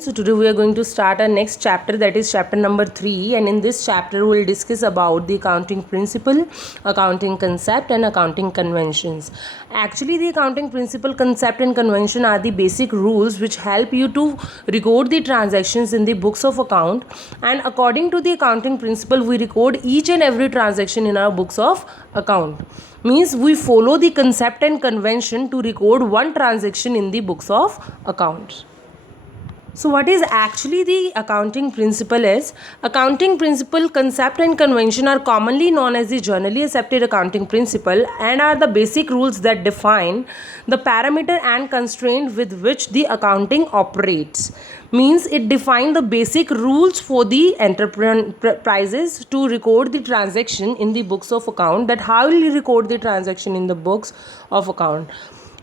So today we are going to start our next chapter, that is chapter number 3, and in this chapter we will discuss about the accounting principle, accounting concept and accounting conventions. Actually the accounting principle, concept and convention are the basic rules which help you to record the transactions in the books of account, and according to the accounting principle we record each and every transaction in our books of account. Means we follow the concept and convention to record one transaction in the books of accounts. So what is actually the accounting principle is, accounting principle, concept and convention are commonly known as the generally accepted accounting principle and are the basic rules that define the parameter and constraint with which the accounting operates. Means it defines the basic rules for the enterprises to record the transaction in the books of account, that how will you record the transaction in the books of account.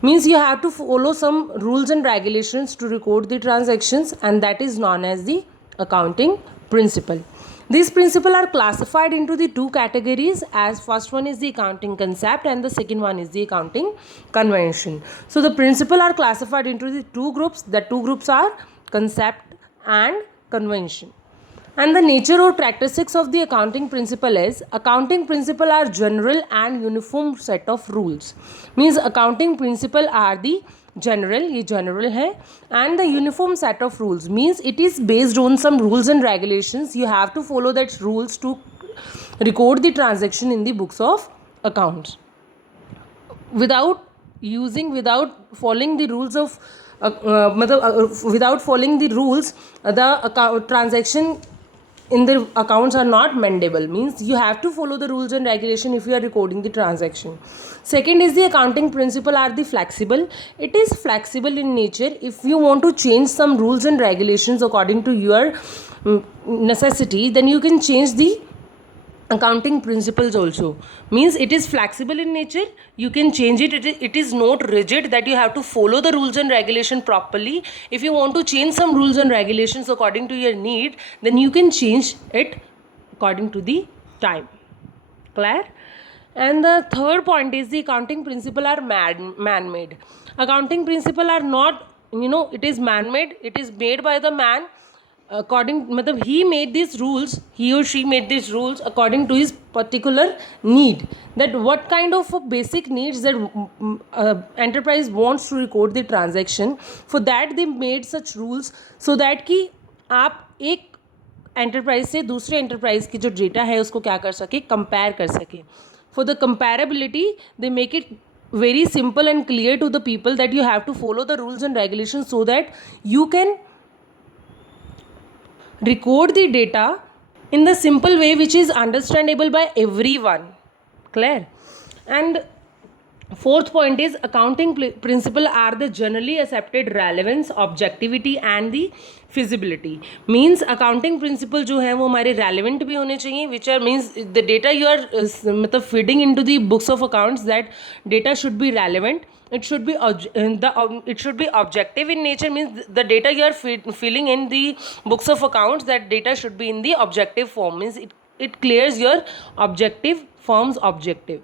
Means you have to follow some rules and regulations to record the transactions, and that is known as the accounting principle. These principles are classified into the two categories, as first one is the accounting concept and the second one is the accounting convention. So the principles are classified into the two groups. The two groups are concept and convention. And the nature or characteristics of the accounting principle is, accounting principle are general and uniform set of rules. Means accounting principle are the general, ये general है, and the uniform set of rules. Means it is based on some rules and regulations. You have to follow that rules to record the transaction in the books of accounts. Without following the rules of without following the rules, the transaction in the accounts are not mendable. Means you have to follow the rules and regulation if you are recording the transaction. Second is the accounting principle are the flexible. It is flexible in nature. If you want to change some rules and regulations according to your necessity, then you can change the accounting principles also. Means it is flexible in nature, you can change it. It is not rigid that you have to follow the rules and regulation properly. If you want to change some rules and regulations according to your need, then you can change it according to the time. Clear? And the third point is the accounting principle are man-made. Accounting principle are not, it is man-made. It is made by the man. He made these rules, he or she made these rules according to his particular need, that what kind of basic needs that enterprise wants to record the transaction. For that they made such rules, so that कि आप एक enterprise से दूसरे enterprise की जो data है उसको क्या कर सके, कंपेयर कर सके. For the comparability they make it very simple and clear to the people that you have to follow the rules and regulations so that you can record the data in the simple way which is understandable by everyone. Clear? And fourth point is, accounting principle are the generally accepted relevance, objectivity and the feasibility. Means accounting principle जो है वो हमारे relevant भी होने चाहिए, which are means the data you are मतलब feeding into the books of accounts, that data should be relevant. It should be objective in nature. Means the data you are filling in the books of accounts, that data should be in the objective form. Means it clears your objective firm's objective.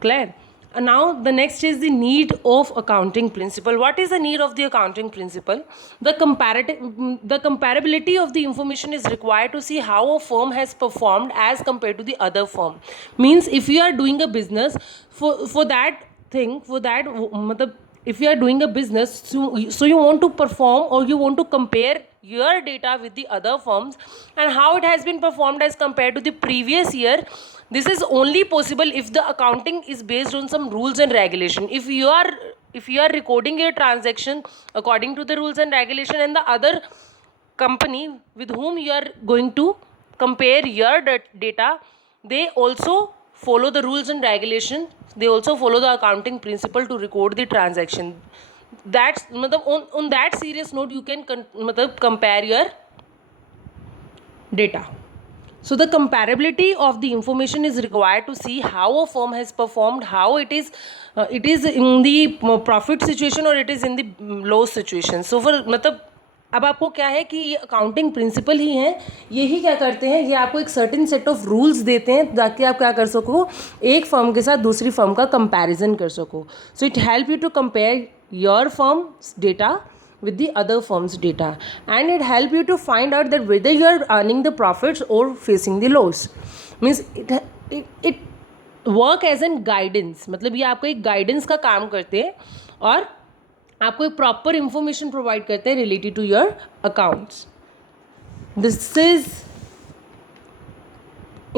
Clear? Now the next is the need of accounting principle. What is the need of the accounting principle? The comparability of the information is required to see how a firm has performed as compared to the other firm. Means if you are doing a business, for that if you are doing a business, so you want to perform or you want to compare your data with the other firms and how it has been performed as compared to the previous year. This is only possible if the accounting is based on some rules and regulation. If you are recording your transaction according to the rules and regulation, and the other company with whom you are going to compare your data, they also follow the rules and regulation, they also follow the accounting principle to record the transaction. That's on that serious note you can compare your data. So the comparability of the information is required to see how a firm has performed, how it is in the profit situation or it is in the loss situation. So for अब आपको क्या है कि ये accounting principle ही हैं, यही क्या करते हैं, ये आपको एक सर्टेन सेट ऑफ रूल्स देते हैं ताकि आप क्या कर सको, एक फर्म के साथ दूसरी फर्म का कंपैरिजन कर सको. So it help you to compare your firms data with the other firm's data, and it help you to find out that whether you are earning the profits or facing the loss. Means it work as an guidance, मतलब ये आपको एक guidance का काम करते हैं और आपको एक प्रॉपर इंफॉर्मेशन प्रोवाइड करते हैं related to your accounts. This is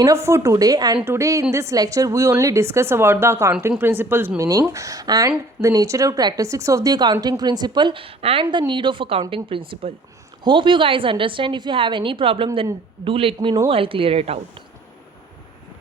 enough for today, and today in this lecture we only discuss about the accounting principles meaning and the nature of characteristics of the accounting principle and the need of accounting principle. Hope you guys understand. If you have any problem, then do let me know, I'll clear it out.